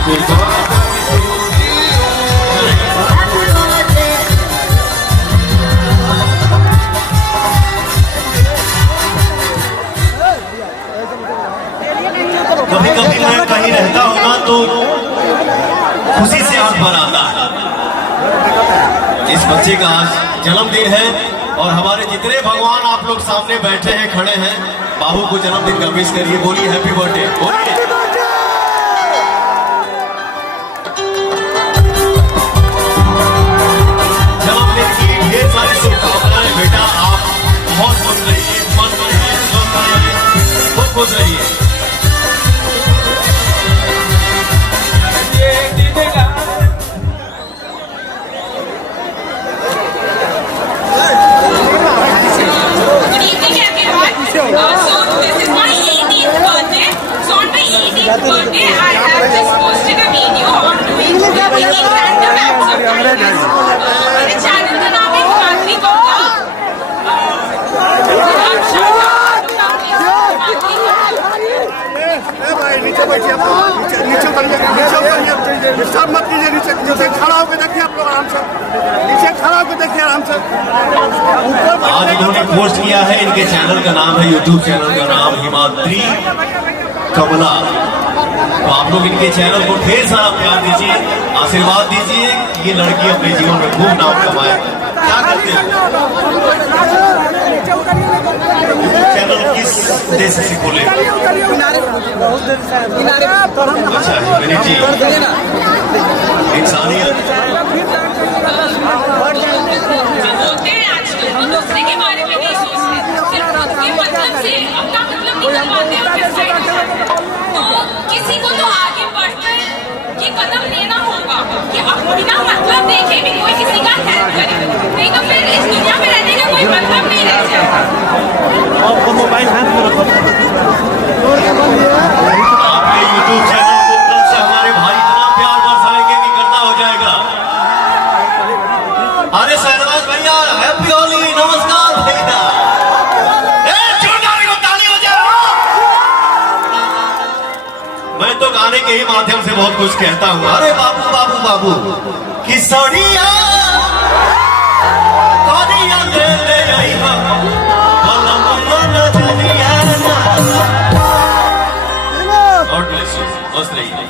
कभी कभी मैं कहीं रहता हूँ ना तो खुशी से आंख भर आता है। इस बच्चे का आज जन्मदिन है और हमारे जितने भगवान आप लोग सामने बैठे हैं, खड़े हैं, बाबू को जन्मदिन का विश करिए, बोलिए हैप्पी बर्थडे। जन्मदिन की ढेर सारी शुभकामनाएं बेटा, आप बहुत खुश रहिए, मस्त रहिए, स्वस्थ रहिए, खूब खुश रहिए। Birthday, I have just posted a video on doing random acts of kindness. मेरे चैनल का नाम है हिमाद्री गौड़ा। नीचे बैठिए, नीचे मत कीजिए, नीचे खड़ा होकर देखिए आप लोग आराम से, नीचे खड़ा होकर देखिए आराम से। आज इन्होंने पोस्ट किया है, इनके चैनल का नाम है, यूट्यूब चैनल का नाम हिमाद्री कमला। तो आप लोग इनके चैनल को ढेर सारा प्यार दीजिए, आशीर्वाद दीजिए कि ये लड़की अपने जीवन में खूब नाम कमाए। क्या करते हैं चैनल, किस देश से खोले? अच्छा, ह्यूमैनिटी, इंसानियत। दूसरे के बारे में नहीं सोचते, सिर्फ उनके मतलब से अपना मतलब निकलवाते हैं। तो किसी को तो आगे बढ़कर ये कदम लेना होगा कि अब बिना मतलब देखे भी कोई किसी का हेल्प करे, नहीं तो फिर इस दुनिया में रहने का कोई मतलब नहीं रह जाएगा। आपके यूट्यूब चैनल को कल से हमारे भाई इतना प्यार बरसाएंगे कि करना हो जाएगा। अरे शहनाज भैया, हैप्पी होली, नमस्कार भैया। मैं तो गाने के ही माध्यम से बहुत कुछ कहता हूँ। अरे बाबू बाबू बाबू किसड़िया ले ले आई God bless you. मस्त रहिए।